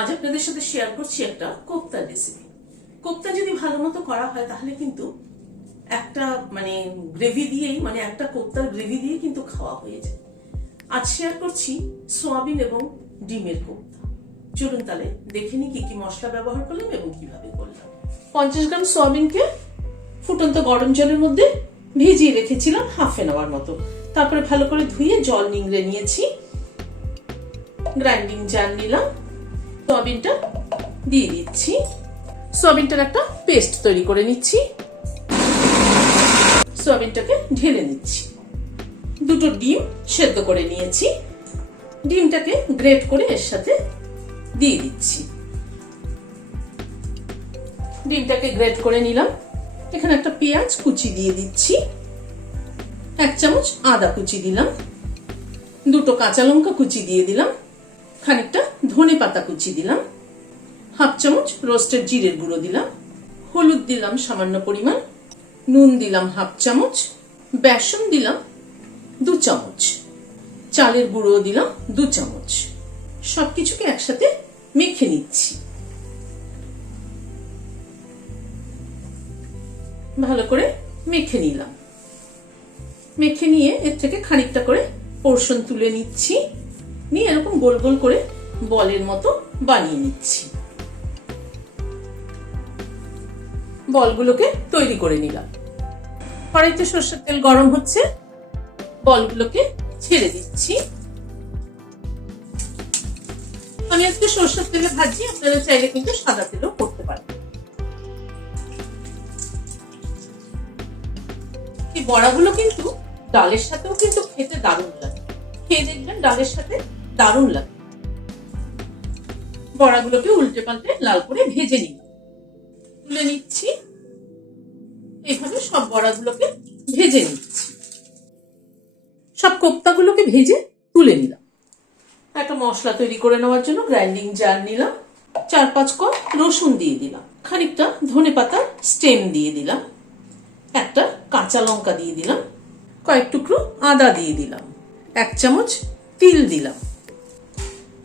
আজ আপনাদের সাথে শেয়ার করছি একটা কোপ্তার রেসিপি। কোপ্তা যদি ভালো মতো করা হয় তাহলে কিন্তু একটা গ্রেভি দিয়েই একটা কোপ্তার গ্রেভি দিয়ে কিন্তু খাওয়া হয়ে যায়। আজ শেয়ার করছি সোয়াবিন এবং ডিমের কোপ্তা। চলুন তাহলে দেখে নিই কি কি মশলা ব্যবহার করলাম এবং কিভাবে করলাম। 50 গ্রাম সোয়াবিনকে ফুটন্ত গরম জলের মধ্যে ভিজিয়ে রেখেছিলাম হাফ এন আওয়ার মতো। তারপরে ভালো করে ধুয়ে জল নিংড়ে নিয়েছি। গ্রাইন্ডিং জার নিলাম, সোয়াবিনটা দিয়ে দিচ্ছি। সোয়াবিনটার একটা পেস্ট তৈরি করে নিচ্ছি। সোয়াবিনটাকে ঢেলে নিচ্ছি। দুটো ডিম সেদ্ধ করে নিয়েছি, ডিমটাকে গ্রেট করে এর সাথে দিয়ে দিচ্ছি। ডিমটাকে গ্রেট করে নিলাম। এখানে একটা পেঁয়াজ কুচি দিয়ে দিচ্ছি, 1 চামচ আদা কুচি দিলাম, দুটো কাঁচা লঙ্কা কুচি দিয়ে দিলাম, খানিকটা ধনে পাতা কুচি দিলাম, হাফ চামচ রোস্টেড জিরের গুঁড়ো দিলাম, হলুদ দিলাম সামান্য পরিমাণ, নুন দিলাম হাফ চামচ, বেসন দিলাম 2 চামচ, চালের গুঁড়ো দিলাম 2 চামচ। সবকিছুকে একসাথে মেখে নিচ্ছি। ভালো করে মেখে নিলাম। মেখে নিয়ে এর থেকে খানিকটা করে পোর্শন তুলে নিচ্ছি, নিয়ে এরকম গোল গোল করে বলের মতো বানিয়ে নিচ্ছি। বলগুলোকে তৈরি করে নিলাম। কড়াইতে সরষের তেল গরম হচ্ছে, বলগুলোকে ছেড়ে দিচ্ছি। আমি আজকে সরষের তেলে ভাজি, আপনারা চাইলে কিন্তু সাদা তেলও করতে পারেন। এই বড়াগুলো কিন্তু ডালের সাথেও কিন্তু খেতে দারুণ লাগে। খেয়ে দেখবেন ডালের সাথে দারুণ লাগে। বড়াগুলোকে উল্টে পাল্টে লাল করে ভেজে নিলাম, তুলে নিচ্ছি। এইভাবে সব বড়াগুলোকে ভেজে নিচ্ছি। সব কোপ্তাগুলোকে ভেজে তুলে নিলাম। একটা মশলা তৈরি করে নেওয়ার জন্য গ্রাইন্ডিং জার নিলাম, 4-5 কোয়া রসুন দিয়ে দিলাম, খানিকটা ধনে পাতার স্টেম দিয়ে দিলাম, একটা কাঁচা লঙ্কা দিয়ে দিলাম, কয়েক টুকরো আদা দিয়ে দিলাম, 1 চামচ তিল দিলাম,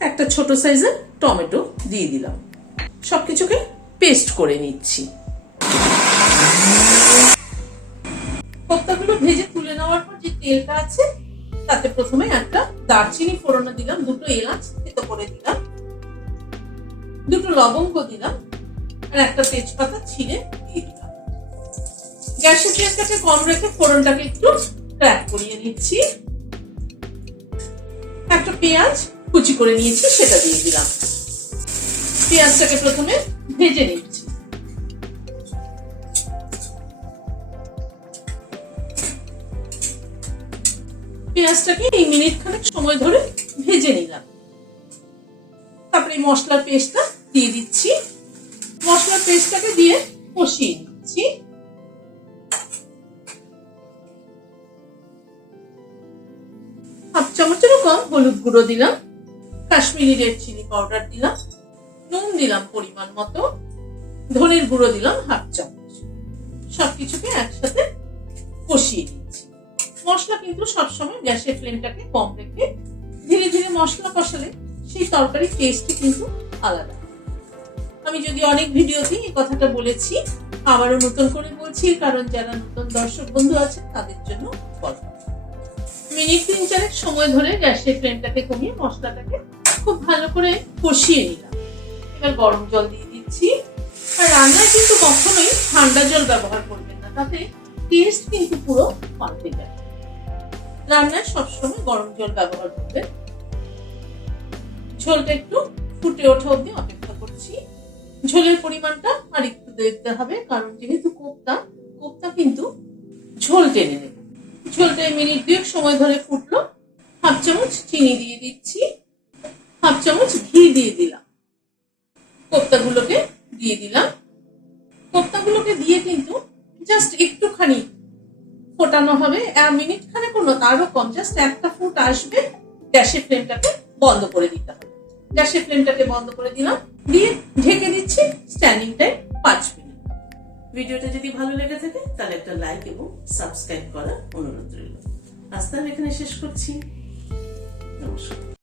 একটা ছোট সাইজের টমেটো দিয়ে দিলাম। সবকিছুকে পেস্ট করে নিচ্ছি। কোপ্তাগুলো ভেজে তুলে নেওয়ার পর যে তেলটা আছে তাতে প্রথমে একটা দারচিনি ফোড়নে দিলাম, দুটো এলাচ থেতো করে দিলাম, দুটো লবঙ্গ দিলাম, আর একটা তেজপাতা ছিঁড়ে দিয়ে দিলাম। গ্যাসের ফ্লেমটাকে কম রেখে ফোড়নটাকে একটু ক্র্যাক করিয়ে নিচ্ছি। একটা পেঁয়াজ কুচি করে নিয়েছি, সেটা দিয়ে দিলাম। পেঁয়াজটাকে প্রথমে ভেজে নিচ্ছি। পেঁয়াজটাকে এই মিনিট খানেক সময় ধরে ভেজে নিলাম। তারপরে মশলার পেস্টটা দিয়ে দিচ্ছি। মশলার পেস্টটাকে দিয়ে কষিয়ে নিচ্ছি। হাফ চামচেরও কম হলুদ গুঁড়ো দিলাম, কাশ্মীরি রেড চিলি পাউডার দিলাম, নুন দিলাম পরিমাণ মতো, ধনের গুঁড়ো দিলাম হাফ চামচ। সবকিছুকে একসাথে কষিয়ে নিচ্ছি। মশলা কিন্তু সবসময় গ্যাসের ফ্লেমটাকে কম রেখে ধীরে ধীরে মশলা কষালে সেই তরকারির টেস্ট কিন্তু আলাদা। আমি যদি অনেক ভিডিওতেই এই কথাটা বলেছি, আবারও নতুন করে বলছি, কারণ যারা নতুন দর্শক বন্ধু আছে তাদের জন্য বলবো। মিনিট 3-4 সময় ধরে গ্যাসের ফ্লেমটাকে কমিয়ে মশলাটাকে খুব ভালো করে কষিয়ে নিলাম। এবার গরম জল দিয়ে দিচ্ছি। আর রান্নায় কিন্তু কখনোই ঠান্ডা জল ব্যবহার করবেন না, তাতে টেস্ট কিন্তু পুরো পাল্টে যায়। রান্নায় সবসময় গরম জল ব্যবহার করবেন। ঝোলটা একটু ফুটে ওঠা অবধি অপেক্ষা করছি। ঝোলের পরিমাণটা আর একটু দেখতে হবে, কারণ যেহেতু কোপ্তা কিন্তু ঝোল টেনে নেবে। ঝোলটা মিনিট 2 সময় ধরে ফুটলো। হাফ চামচ চিনি দিয়ে দিচ্ছি, হাফ চামচ ঘি দিয়ে দিলাম, কোপ্তাগুলোকে দিয়ে দিলাম। কোপ্তাগুলোকে দিয়ে কিন্তু জাস্ট একটুখানি ফোটানো হবে, মিনিট খানেক কোনো তারও কম, জাস্ট একটা ফুট আসবে। গ্যাসের ফ্লেমটাকে বন্ধ করে দিতে হবে। গ্যাসের ফ্লেমটাকে বন্ধ করে দিলাম, দিয়ে ঢেকে দিচ্ছি স্ট্যান্ডিং টাইম 5 মিনিট। ভিডিওটা যদি ভালো লেগে থাকে তাহলে একটা লাইক এবং সাবস্ক্রাইব করার অনুরোধ রইল। আজ তাহলে এখানে শেষ করছি। নমস্কার।